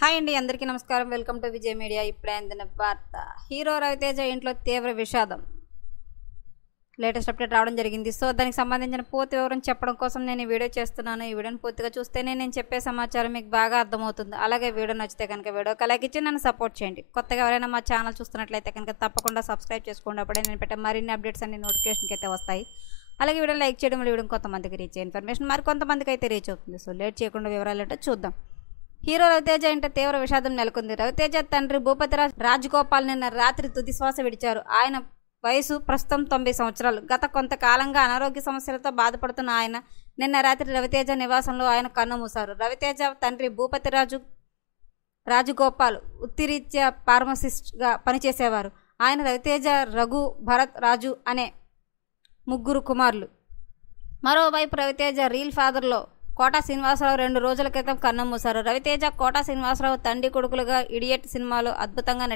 Hi అండి, అందరికీ నమస్కారం. Welcome to Vijay media. ఇప్పుడే అందిన వార్త. హీరో రవితేజ ఇంట్లో తీవ్ర విషాదం. లేటెస్ట్ అప్డేట్ రావడం జరిగింది. సో దానికి సంబంధించిన పూర్తి వివరం చెప్పడం కోసం నేను ఈ వీడియో చేస్తున్నాను. ఈ వీడియోని పూర్తిగా చూస్తేనే నేను చెప్పే సమాచారం మీకు బాగా అర్థమవుతుంది. అలాగే వీడియో నచ్చితే కనుక వీడియోకి లైక్ ఇచ్చి నన్ను సపోర్ట్ చేయండి. కొత్తగా ఎవరైనా మా ఛానల్ చూస్తున్నట్లయితే కనుక తప్పకుండా సబ్స్క్రైబ్ చేసుకోండి. అప్పుడే నేను పెట్టే మరిన్ని అప్డేట్స్ అన్ని నోటిఫికేషన్కి అయితే వస్తాయి. అలాగే వీడియో లైక్ చేయడం వల్ల వీడియో కొంతమందికి రీచ్ ఇన్ఫర్మేషన్ మరి కొంతమందికి అయితే రీచ్ అవుతుంది. సో లేట్ చేయకుండా వివరాలు ఏంటో చూద్దాం. హీరో రవితేజ ఇంట తీవ్ర విషాదం నెలకొంది. రవితేజ తండ్రి భూపతిరాజ్ రాజగోపాల్ నిన్న రాత్రి తుది శ్వాస విడిచారు. ఆయన వయసు ప్రస్తుతం 90 సంవత్సరాలు. గత కొంతకాలంగా అనారోగ్య సమస్యలతో బాధపడుతున్న ఆయన నిన్న రాత్రి రవితేజ నివాసంలో ఆయన కన్నుమూశారు. రవితేజ తండ్రి రాజగోపాల్ వృత్తిరీత్యా ఫార్మసిస్ట్గా పనిచేసేవారు. ఆయన రవితేజ, రఘు, భరత్, రాజు అనే ముగ్గురు కుమారులు. మరోవైపు రవితేజ రియల్ ఫాదర్లో కోటా శ్రీనివాసరావు 2 రోజుల క్రితం కన్నుమూశారు. రవితేజ, కోటా శ్రీనివాసరావు తండ్రి కొడుకులుగా ఇడియట్ సినిమాలో అద్భుతంగా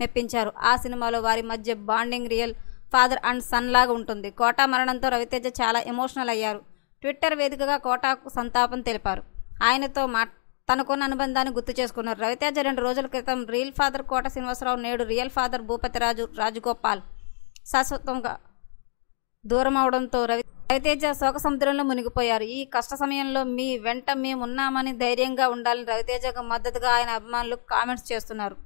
మెప్పించారు. ఆ సినిమాలో వారి మధ్య bonding real father and son లాగా ఉంటుంది. కోటా మరణంతో రవితేజ చాలా ఎమోషనల్ అయ్యారు. ట్విట్టర్ వేదికగా కోటాకు సంతాపం తెలిపారు. ఆయనతో తనకున్న అనుబంధాన్ని గుర్తు చేసుకున్నారు. రవితేజ 2 రోజుల క్రితం రియల్ ఫాదర్ కోటా శ్రీనివాసరావు, నేడు రియల్ ఫాదర్ రాజగోపాల్ శాశ్వతంగా దూరం అవడంతో రవితేజ శోక సముద్రంలో మునిగిపోయారు. ఈ కష్ట సమయంలో మీ వెంట మేమున్నామని ధైర్యంగా ఉండాలని రవితేజకు మద్దతుగా ఆయన అభిమానులు కామెంట్స్ చేస్తున్నారు.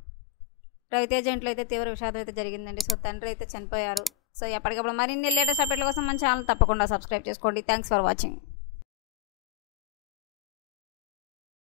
రవితేజ ఇంట్లో అయితే తీవ్ర విషాదం అయితే జరిగిందండి. సో తండ్రి అయితే చనిపోయారు. సో ఎప్పటికప్పుడు మరిన్ని లేటెస్ట్ అప్డేట్ల కోసం మన ఛానల్ తప్పకుండా సబ్స్క్రైబ్ చేసుకోండి. Thanks for watching.